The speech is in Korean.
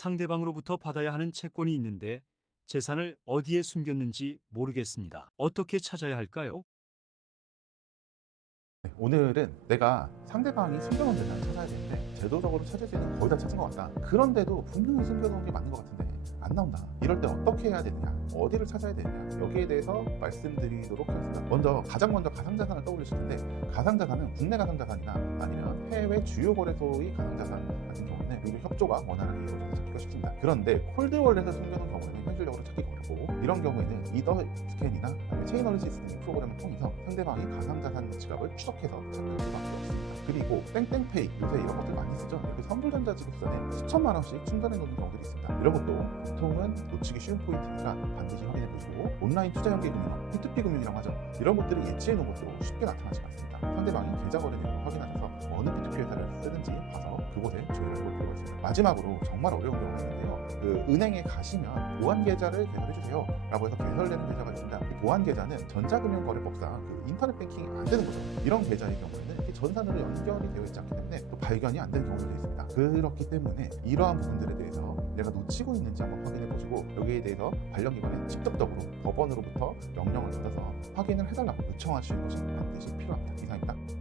상대방으로부터 받아야 하는 채권이 있는데 재산을 어디에 숨겼는지 모르겠습니다. 어떻게 찾아야 할까요? 네, 오늘은 내가 상대방이 숨겨놓은 재산을 찾아야 되는데 제도적으로 찾을 수 있는 거 거의 다 찾은 것 같다. 그런데도 분명히 숨겨놓은 게 맞는 것 같은데 안 나온다. 이럴 때 어떻게 해야 되느냐? 어디를 찾아야 되느냐? 여기에 대해서 말씀드리도록 하겠습니다. 먼저 가장 먼저 가상자산을 떠올리실 텐데 가상자산은 국내 가상자산이나 아니면 해외 주요 거래소의 가상자산 같은 경우에는 여기 협조가 원활하게 이루어져서 쉽습니다. 그런데 콜드월렛에 숨겨놓은 경우에는 현실적으로 찾기가 어렵고 이런 경우에는 이더 스캔이나 아니면 체인어리시스 등 프로그램을 통해서 상대방이 가상자산 지갑을 추적해서 찾는 수밖에 없습니다. 그리고 땡땡페이 요새 이런 것들 많이 쓰죠. 이렇게 선불전자 지급선에 수천만 원씩 충전해 놓는 경우들이 있습니다. 이런 것도 보통은 놓치기 쉬운 포인트니까 반드시 확인해 보시고 온라인 투자 연계 금융, P2P 금융이라고 하죠. 이런 것들을 예치해 놓은 것도 쉽게 나타나지 않습니다. 상대방이 계좌 거래 내용을 확인하셔서 어느 P2P 회사를 쓰는지 마지막으로 정말 어려운 경우가 있는데요. 그 은행에 가시면 보안 계좌를 개설해 주세요. 라고 해서 개설되는 계좌가 있습니다. 이 보안 계좌는 전자금융거래법상 그 인터넷 뱅킹이 안 되는 거죠. 이런 계좌의 경우에는 전산으로 연결이 되어 있지 않기 때문에 또 발견이 안 되는 경우도 있습니다. 그렇기 때문에 이러한 부분들에 대해서 내가 놓치고 있는지 한번 확인해 보시고 여기에 대해서 관련 기관에 직접적으로 법원으로부터 명령을 받아서 확인을 해달라고 요청하시는 것이 반드시 필요합니다. 이상입니다.